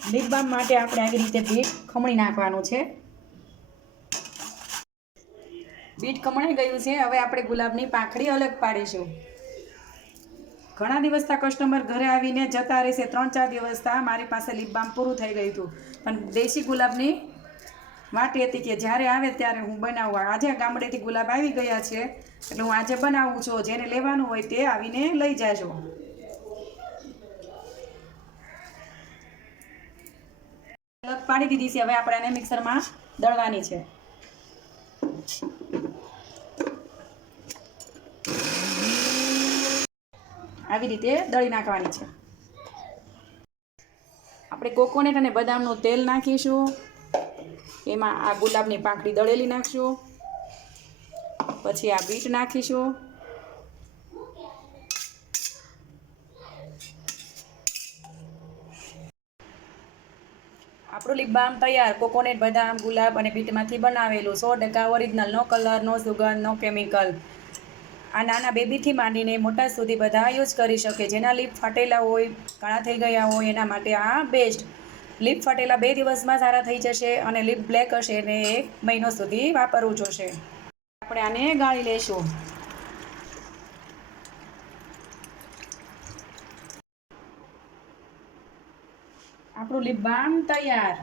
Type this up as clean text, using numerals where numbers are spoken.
Leap બામ માટે આપણે આવી રીતે બીટ ખમણી નાખવાનું છે. બીટ ખમણાઈ ગયું છે. હવે આપણે ગુલાબની પાંખડી અલગ પાડીશું. ઘણા દિવસથી કસ્ટમર ઘરે આવીને જતા રહેશે. 3-4 દિવસથી મારી પાસે લિપ બામ પૂરું થઈ ગયું હતું, પણ દેશી ગુલાબની વાટ હતી કે જ્યારે આવે ત્યારે હું બનાવું. આજે ગામડેથી ગુલાબ આવી ગયા છે એટલે હું આજે બનાવું છું. જેને લેવાનું હોય તે આવીને લઈ જાજો. અલગ પાડી દીધી છે. હવે આપણે આને મિક્સરમાં દળવાની છે. આવી રીતે દળી નાખવાની છે. આપણે કોકોનટ અને બદામનું તેલ નાખીશું. એમાં આ ગુલાબની પાંખડી દળેલી નાખશું. પછી આ બીટ નાખીશું. આપણું લિપ બામ તૈયાર. કોકોનટ, બદામ, ગુલાબ અને બીટમાંથી બનાવેલું, 100% ઓરિજિનલ, નો કલર, નો સુગર, નો કેમિકલ. આ નાના બેબીથી માંડીને મોટા સુધી બધા યુઝ કરી શકે. જેના લીપ ફાટેલા હોય, કાળા થઈ ગયા હોય, એના માટે આ બેસ્ટ. લીપ ફાટેલા 2 દિવસમાં સારા થઈ જશે અને લીપ બ્લેક હશે એને 1 મહિનો સુધી વાપરવું જોશે. આપણે આને ગાળી લઈશું. આપણું લિપ બામ તૈયાર.